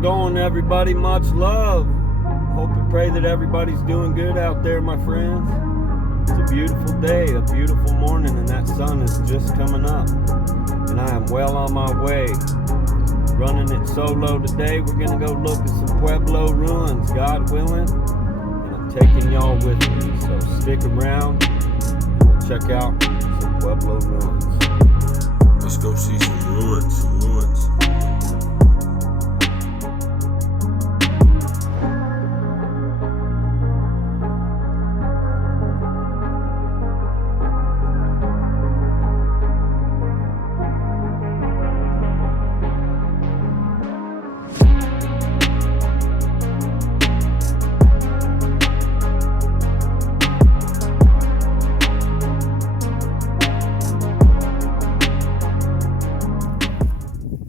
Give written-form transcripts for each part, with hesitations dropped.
it going, everybody? Much love. Hope and pray that everybody's doing good out there, my friends. It's a beautiful day, a beautiful morning, and that sun is just coming up. And I am well on my way. Running it solo today. We're going to go look at some Pueblo ruins, God willing. And I'm taking y'all with me. So stick around and we'll check out some Pueblo ruins. Let's go see some ruins.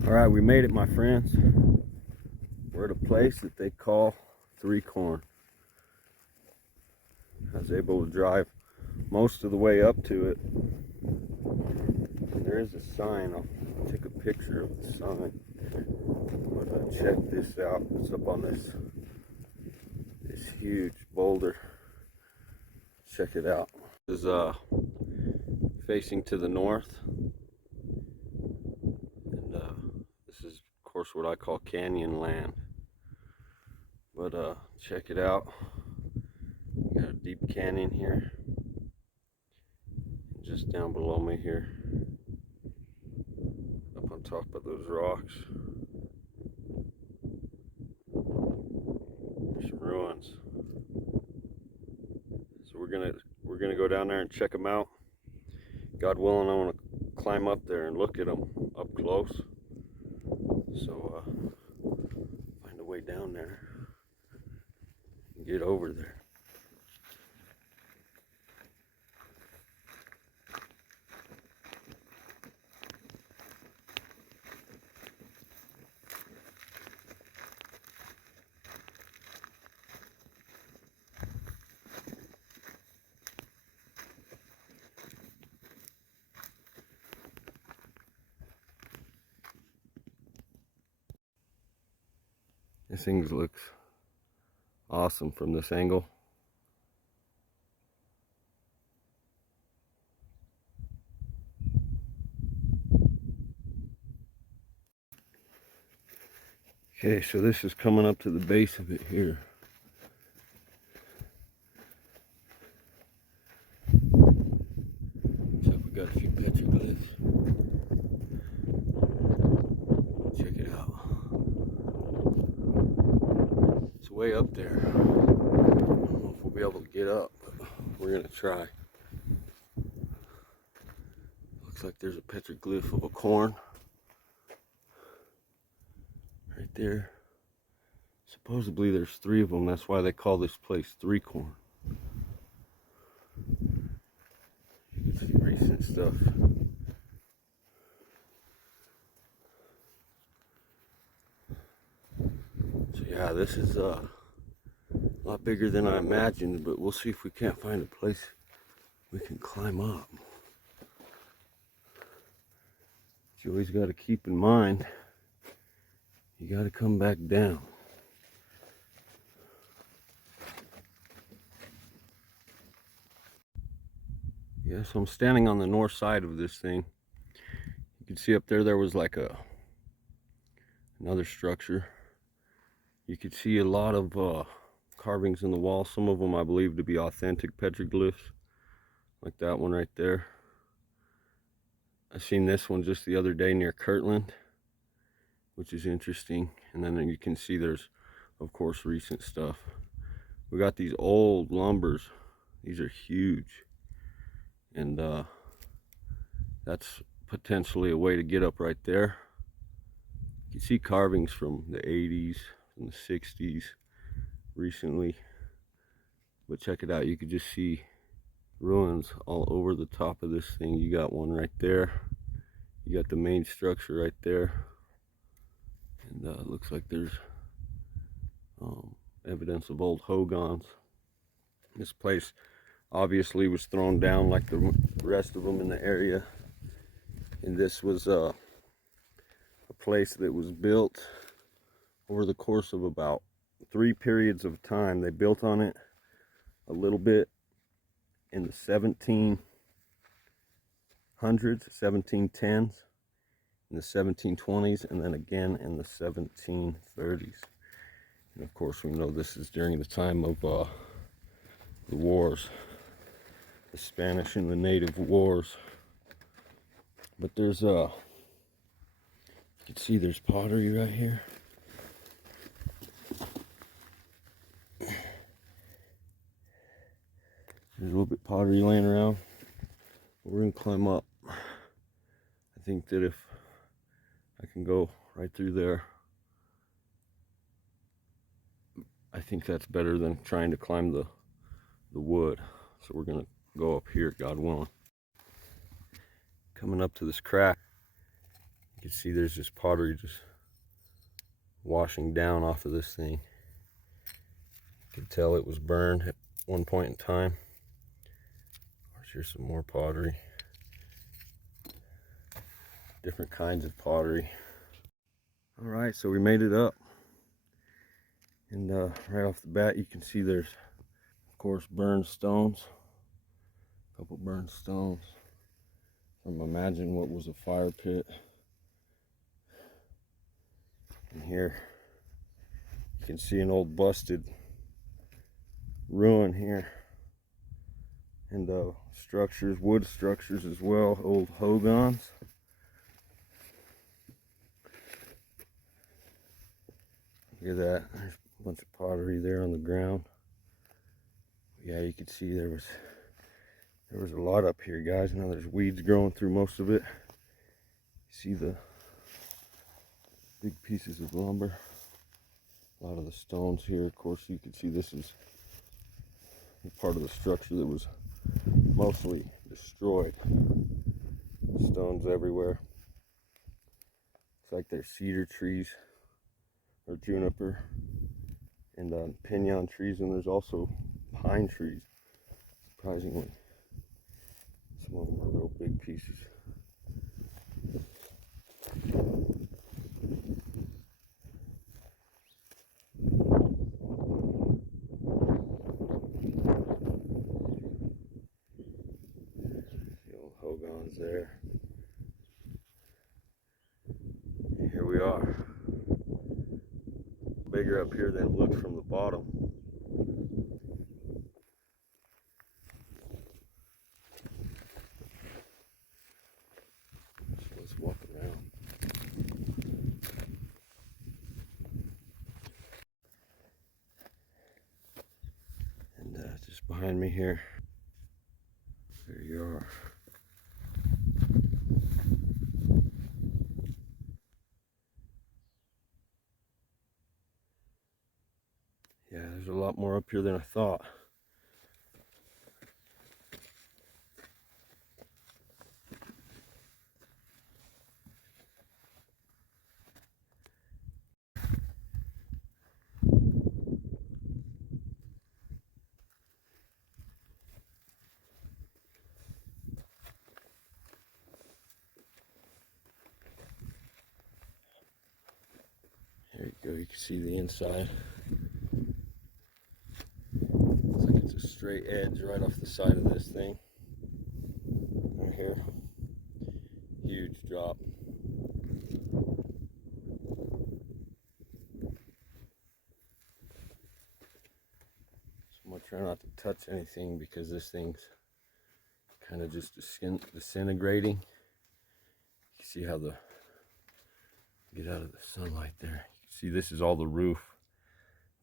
Alright, we made it, my friends. We're at a place that they call CORN. I was able to drive most of the way up to it. And there is a sign. I'll take a picture of the sign. But check this out. It's up on this huge boulder. Check it out. This is facing to the north. Of course, what I call canyon land. But check it out. Got a deep canyon here. Just down below me here, up on top of those rocks, there's some ruins. So we're gonna go down there and check them out. God willing, I want to climb up there and look at them up close. So find a way down there and get over there. This thing looks awesome from this angle. Okay, so this is coming up to the base of it here. Looks like we got a few petroglyphs. Check it out. It's way up there. I don't know if we'll be able to get up, but we're gonna try. Looks like there's a petroglyph of a corn right there. Supposedly there's 3 of them. That's why they call this place CORN. You can see recent stuff. So yeah, this is a lot bigger than I imagined, but we'll see if we can't find a place we can climb up. But you always got to keep in mind, you got to come back down. Yeah, so I'm standing on the north side of this thing. You can see up there was like another structure. You could see a lot of carvings in the wall. Some of them I believe to be authentic petroglyphs, like that one right there. I seen this one just the other day near Kirtland, which is interesting. And then you can see there's, of course, recent stuff. We got these old lumbers. These are huge. And that's potentially a way to get up right there. You can see carvings from the 80s, from the 60s recently. But check it out, you could just see ruins all over the top of this thing. You got one right there. You got the main structure right there. And it looks like there's evidence of old hogans. This place obviously was thrown down like the rest of them in the area. And this was a place that was built over the course of about 3 periods of time. They built on it a little bit in the 1700s, 1710s, in the 1720s, and then again in the 1730s. And of course, we know this is during the time of the wars, the Spanish and the Native Wars. But there's you can see there's pottery right here. There's a little bit of pottery laying around. We're gonna climb up. I think that if I can go right through there, I think that's better than trying to climb the wood. So we're gonna go up here, God willing. Coming up to this crack, you can see there's this pottery just washing down off of this thing. You can tell it was burned at one point in time. Here's some more pottery. Different kinds of pottery. All right, so we made it up. And right off the bat, you can see there's, of course, burned stones. A couple burned stones. Imagine what was a fire pit. And here, you can see an old busted ruin here. And structures, wood structures as well, old hogans. Look at that, there's a bunch of pottery there on the ground. Yeah, you can see there was a lot up here, guys. Now there's weeds growing through most of it. You see the big pieces of lumber. A lot of the stones here, of course, you can see this is part of the structure that was mostly destroyed. Stones everywhere. It's like there's cedar trees or juniper and pinon trees, and there's also pine trees. Surprisingly, some of them are real big pieces. The old hogans there. Here we are. Bigger up here than it looks from the bottom. So let's walk around. And just behind me here, there you are. Yeah, there's a lot more up here than I thought. There you go, you can see the inside. Looks like it's a straight edge right off the side of this thing. Right here. Huge drop. So I'm gonna try not to touch anything because this thing's kind of just disintegrating. You see how get out of the sunlight there. You can see this is all the roof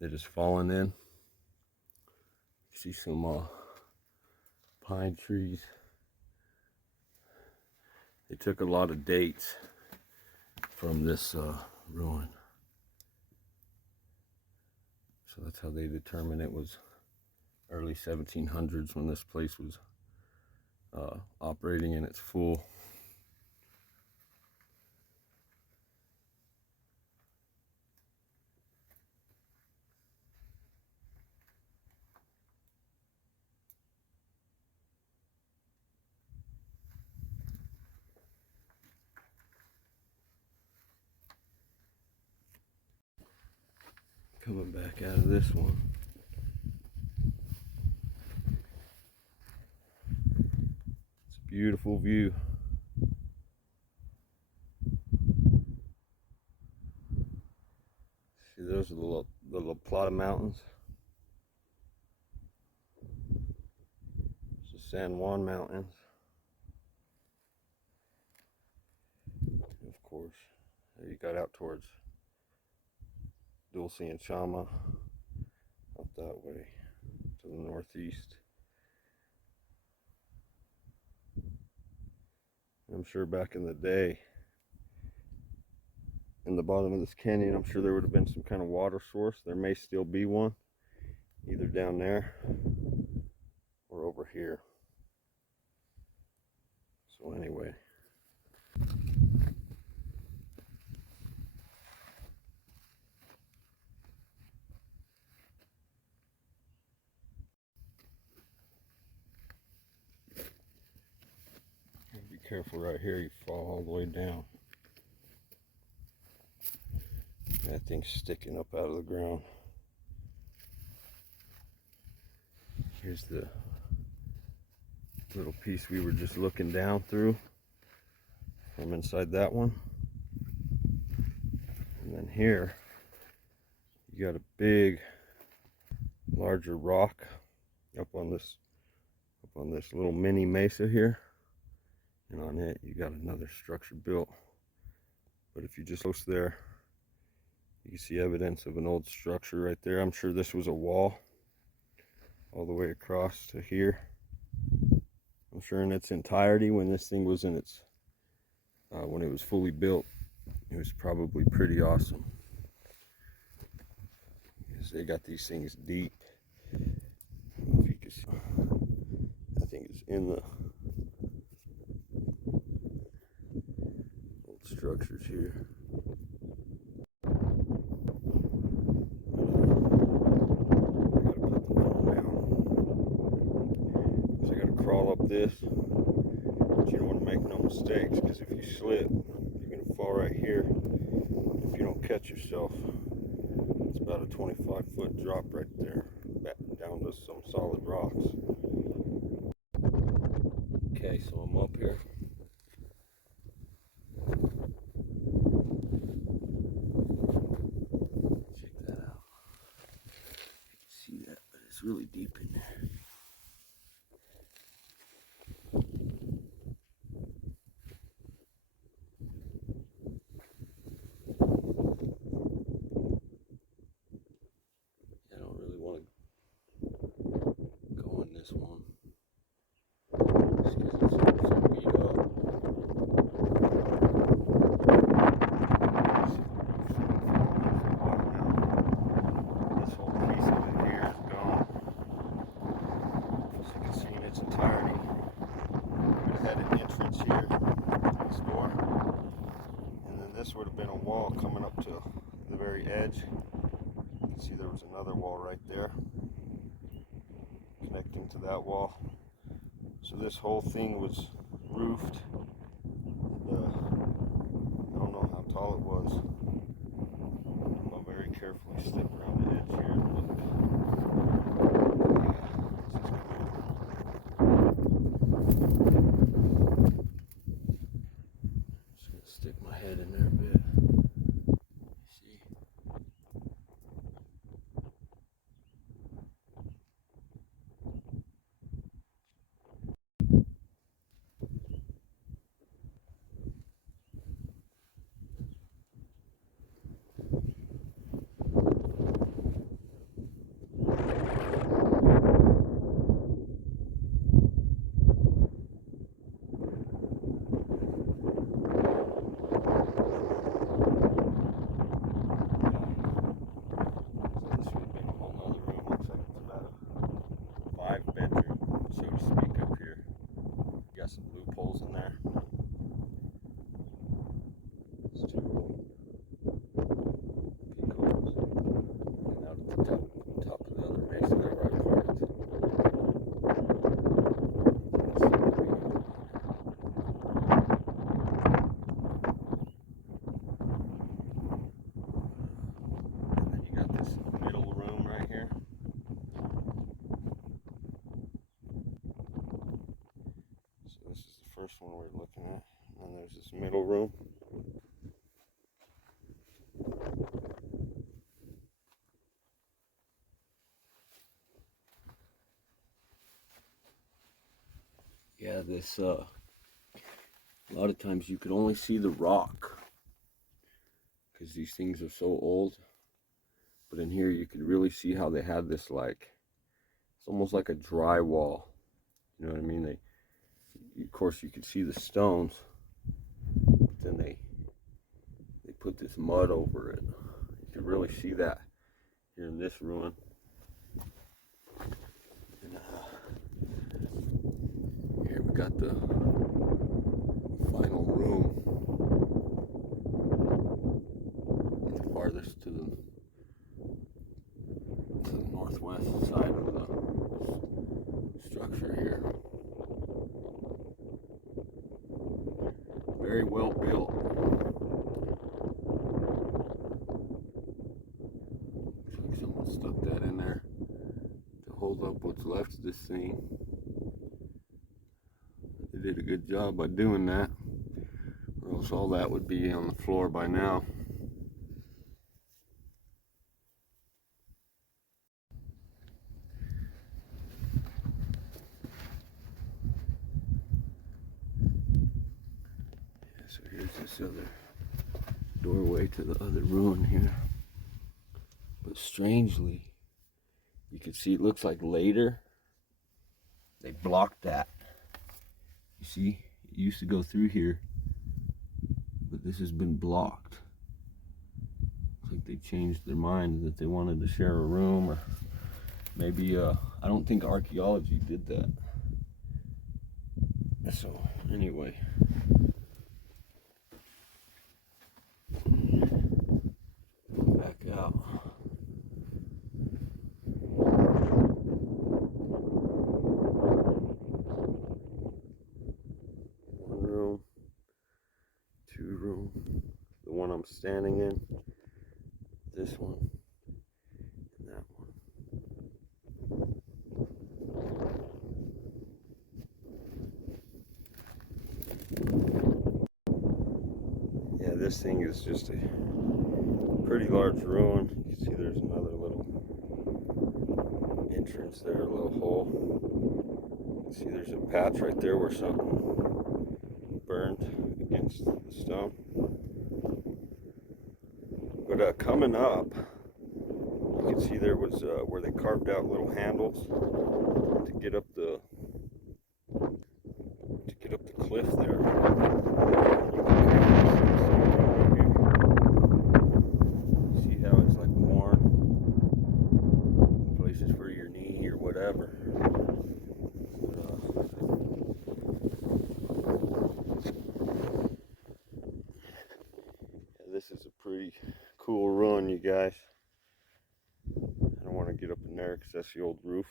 that is fallen in. You see some pine trees. They took a lot of dates from this ruin. So that's how they determined it was early 1700s when this place was operating in its full. Coming back out of this one. It's a beautiful view. See, those are the La Plata Mountains. It's the San Juan Mountains. And of course, there you got out towards Dulce and Chama, up that way to the northeast. I'm sure back in the day, in the bottom of this canyon, I'm sure there would have been some kind of water source. There may still be one, either down there or over here. So anyway, be careful right here, you fall all the way down. That thing's sticking up out of the ground. Here's the little piece we were just looking down through from inside that one. And then here, you got a big, larger rock up on this little mini mesa here. And on it, you got another structure built. But if you just look there, you can see evidence of an old structure right there. I'm sure this was a wall all the way across to here. I'm sure in its entirety, when this thing was in its, when it was fully built, it was probably pretty awesome. Because they got these things deep. I don't know if you can see. That thing is in the old structures here. Crawl up this, but you don't want to make no mistakes, because if you slip, you're going to fall right here. If you don't catch yourself, it's about a 25-foot drop right there, back down to some solid rocks. Okay, so I'm up here. Check that out. You can see that, but it's really deep in there. This one, just because it's so beat up. This whole piece of it here is gone. As you can see in its entirety. Would have had an entrance here, this door, and then this would have been a wall coming up to the very edge. You can see there was another wall right there, connecting to that wall. So this whole thing was roofed. And, I don't know how tall it was. I'll very carefully step around the edge here and look. Just gonna stick my head in there a bit. See? first one we're looking at. And then there's this middle room. Yeah, this a lot of times you could only see the rock because these things are so old. But in here you could really see how they had this, like, it's almost like a drywall. You know what I mean? Of course you could see the stones, but then they put this mud over it. You could really see that here in this ruin. And here we got the final room, the farthest to the northwest side of the structure here. Very well built. Looks like someone stuck that in there to hold up what's left of this thing. They did a good job by doing that, or else all that would be on the floor by now. Yeah, so here's this other doorway to the other ruin here. But strangely, you can see it looks like later they blocked that. You see, it used to go through here, but this has been blocked. Looks like they changed their mind that they wanted to share a room, or maybe I don't think archaeology did that. So anyway, back out. One room, two room, the one I'm standing in, this one, and that one. Yeah, this thing is just a pretty large ruin. You can see there's another little entrance there, a little hole. You can see there's a patch right there where something burned against the stone. But coming up, you can see there was where they carved out little handles to get up the cliff there. See how it's like worn, places for your knee or whatever. Yeah, this is a pretty cool ruin, you guys. I don't want to get up in there because that's the old roof.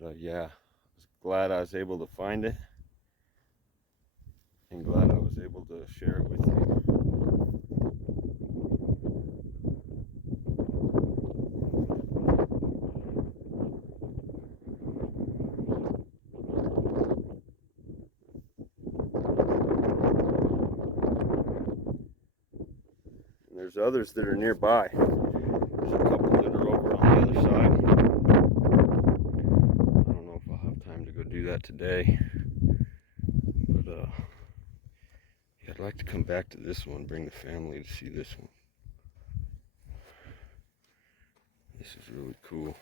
But yeah, I was glad I was able to find it, and glad I was able to share it with you. And there's others that are nearby. There's a couple that are over on the other side. I don't know if I'll have time to go do that today. But yeah, I'd like to come back to this one, bring the family to see this one. This is really cool.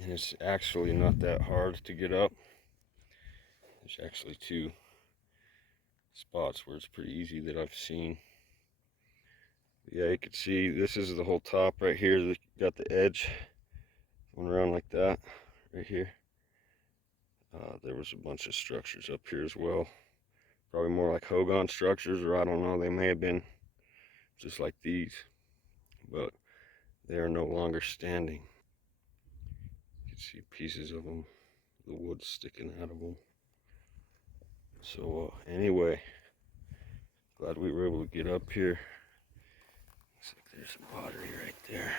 And it's actually not that hard to get up. There's actually two spots where it's pretty easy that I've seen. Yeah, you can see this is the whole top right here. Got the edge going around like that right here. There was a bunch of structures up here as well. Probably more like Hogan structures, or I don't know, they may have been just like these, but they are no longer standing. You can see pieces of them, the wood sticking out of them. So anyway, glad we were able to get up here. Looks like there's some pottery right there.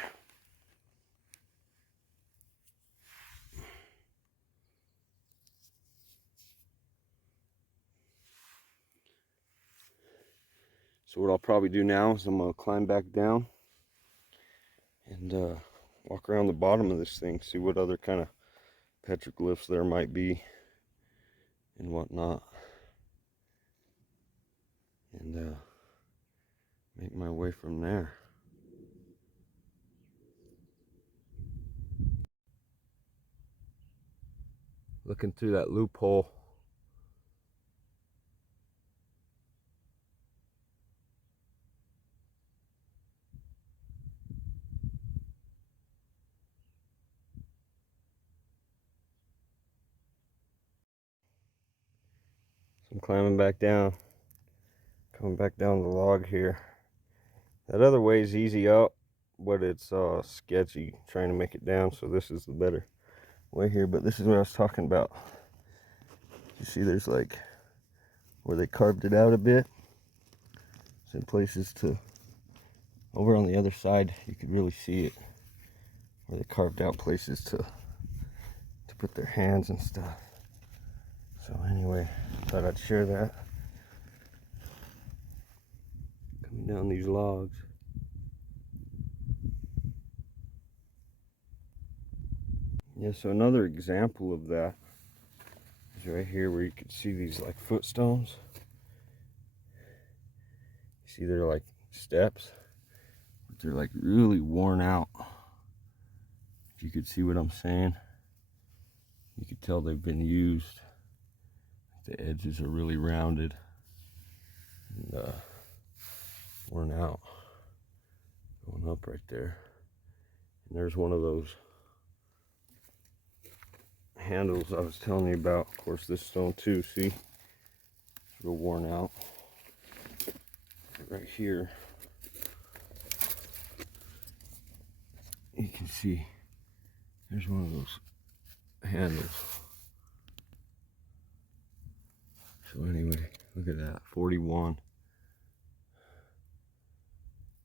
So what I'll probably do now is I'm going to climb back down and walk around the bottom of this thing, see what other kind of petroglyphs there might be and whatnot, and make my way from there. Looking through that loophole, so I'm climbing back down, coming back down the log here. That other way is easy up, but it's sketchy trying to make it down, so this is the better way here. But this is what I was talking about. You see there's like where they carved it out a bit. Some places to, over on the other side, you could really see it, where they carved out places to put their hands and stuff. So anyway, thought I'd share that. Coming down these logs. Yeah, so another example of that is right here where you can see these like footstones. You see they're like steps, but they're like really worn out. If you could see what I'm saying, you could tell they've been used. The edges are really rounded and worn out. Going up right there. And there's one of those handles I was telling you about. Of course, this stone too, see? It's real worn out. Right here, you can see there's one of those handles. So anyway, look at that, 41.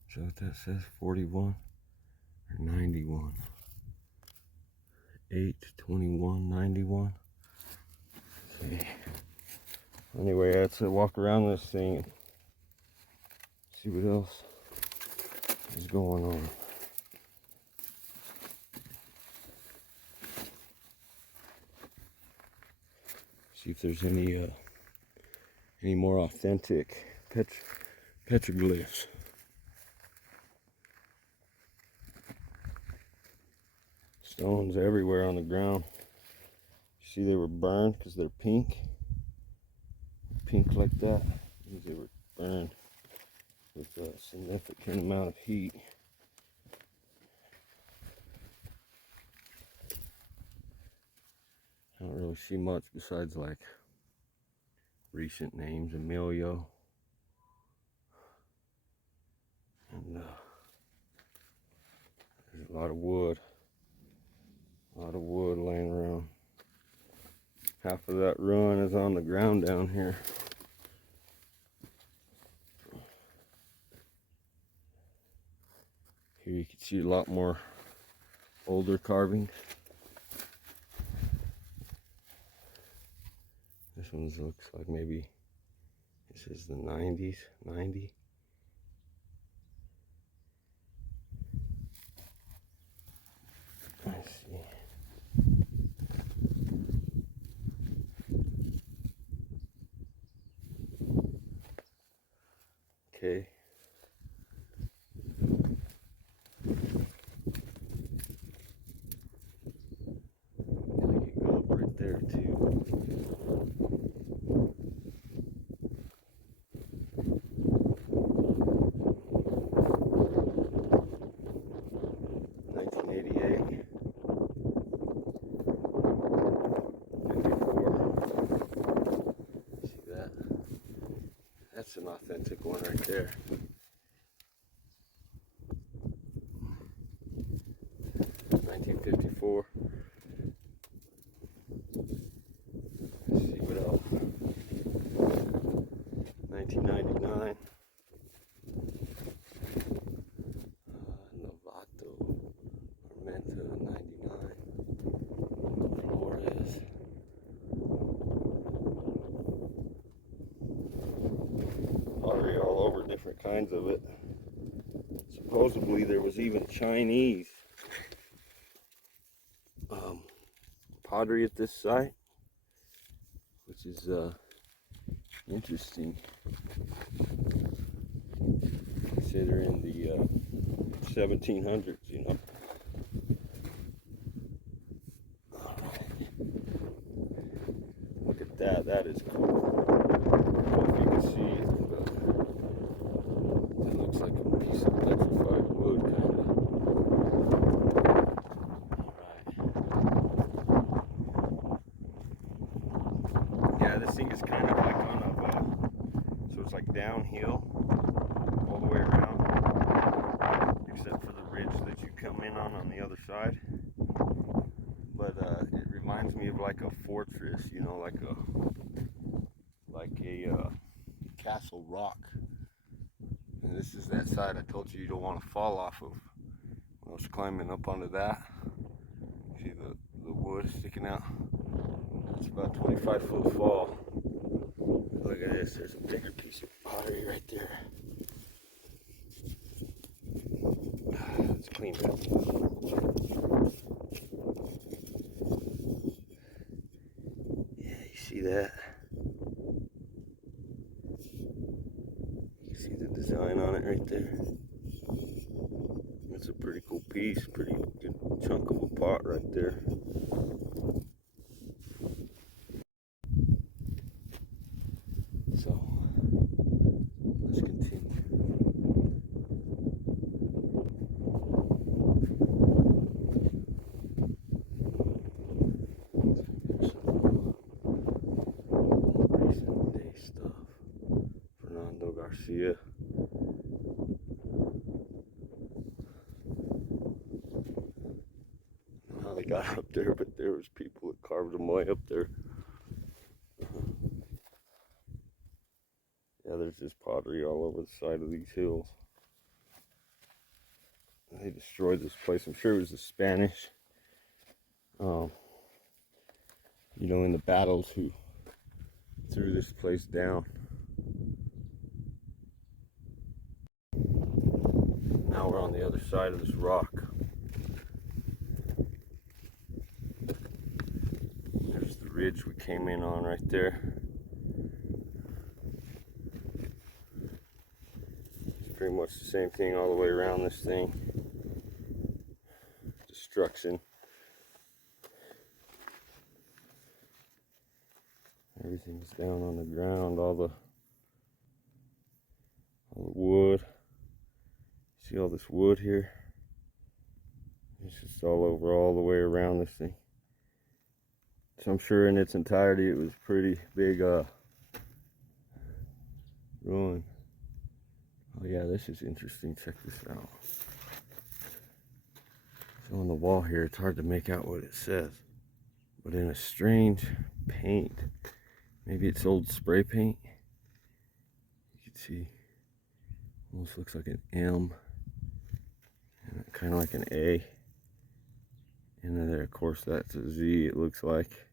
Is that what that says, 41 or 91? 8, 21, 91. See. Anyway, I had to walk around this thing and see what else is going on. See if there's any more authentic petroglyphs. Stones everywhere on the ground. See, they were burned because they're pink. Pink like that. They were burned with a significant amount of heat. I don't really see much besides like recent names, Emilio. And there's a lot of wood. A lot of wood laying around. Half of that ruin is on the ground down here. Here you can see a lot more older carvings. This one looks like maybe this is the 90s, 90. Let's see. Okay. You can go up right there too. That's an authentic one right there. $1954. Let's see what else. 1999. Novato. Armenta 99. Flores. Pottery all over different signs of it. Supposedly there was even Chinese pottery at this site, which is interesting. Say they're in the 1700s, you know. All right. Look at that. That is cool. I don't know if you can see it, but it looks like a piece of petrified wood, kind of. Yeah, this thing is kind of like on a, so it's like downhill all the way around, except for the ridge that you come in on the other side. But it reminds me of like a fortress, you know, like a castle rock. And this is that side I told you you don't want to fall off of. When I was climbing up onto that, see the wood sticking out. It's about 25-foot fall. Look at this, there's a bigger piece of pottery right there. Let's clean that up. Yeah, you see that? You see the design on it right there? It's a pretty cool piece, pretty good chunk of a pot right there. So, let's continue. Recent day stuff. Fernando Garcia. I don't know how they got up there, but there was people that carved them way up there. Yeah, there's just pottery all over the side of these hills. They destroyed this place. I'm sure it was the Spanish, you know, in the battles who threw this place down. Now we're on the other side of this rock. There's the ridge we came in on right there. It's pretty much the same thing all the way around this thing. Destruction. Everything's down on the ground, all the wood. See all this wood here? It's just all over, all the way around this thing. So I'm sure in its entirety it was pretty big ruin. Oh yeah, this is interesting. Check this out. So on the wall here, it's hard to make out what it says, but in a strange paint, maybe it's old spray paint. You can see, almost looks like an M, and kind of like an A. And then there, of course, that's a Z, it looks like.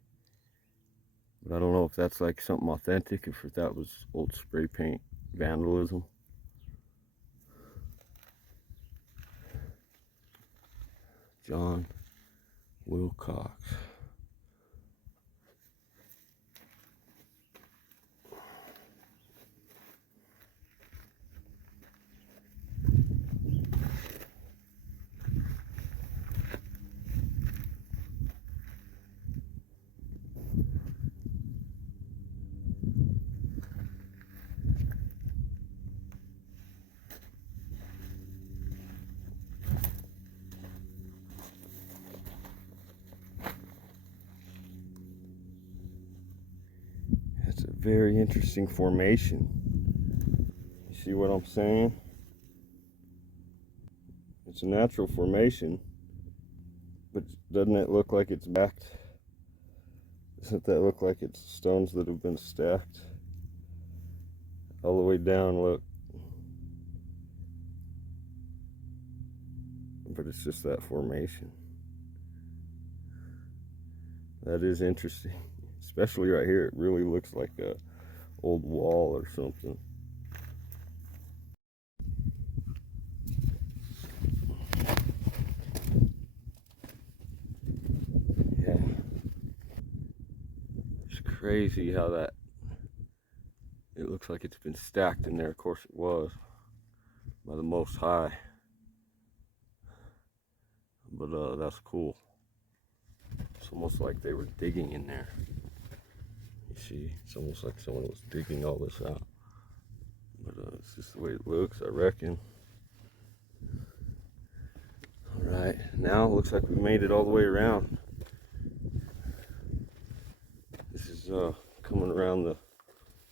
But I don't know if that's like something authentic, if that was old spray paint vandalism. John Wilcox. That's a very interesting formation. You see what I'm saying? It's a natural formation, but doesn't it look like it's backed? Doesn't that look like it's stones that have been stacked all the way down? Look. But it's just that formation. That is interesting. Especially right here, it really looks like a old wall or something. crazy how that, it looks like it's been stacked in there. Of course it was, by the Most High. But that's cool. It's almost like they were digging in there. You see, it's almost like someone was digging all this out. But it's just the way it looks, I reckon. Alright, now it looks like we made it all the way around. This is coming around the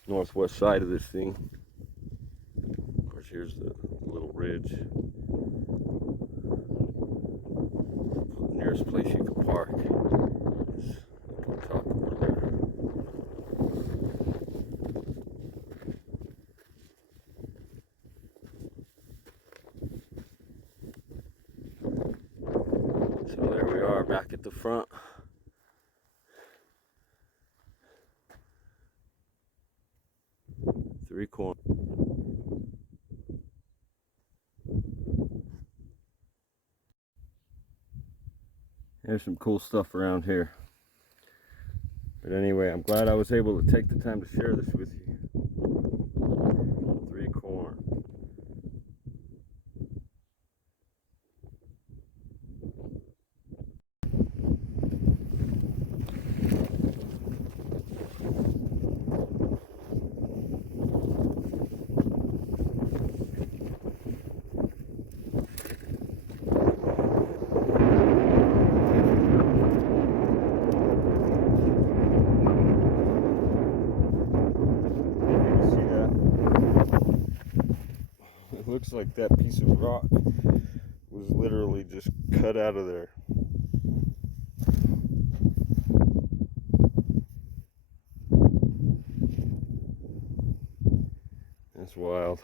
northwest side of this thing. Of course, here's the little ridge. The nearest place you can park is up on top over there. So there we are, back at the front. Three corn. There's some cool stuff around here. But anyway, I'm glad I was able to take the time to share this with you. Three corn. It looks like that piece of rock was literally just cut out of there. That's wild.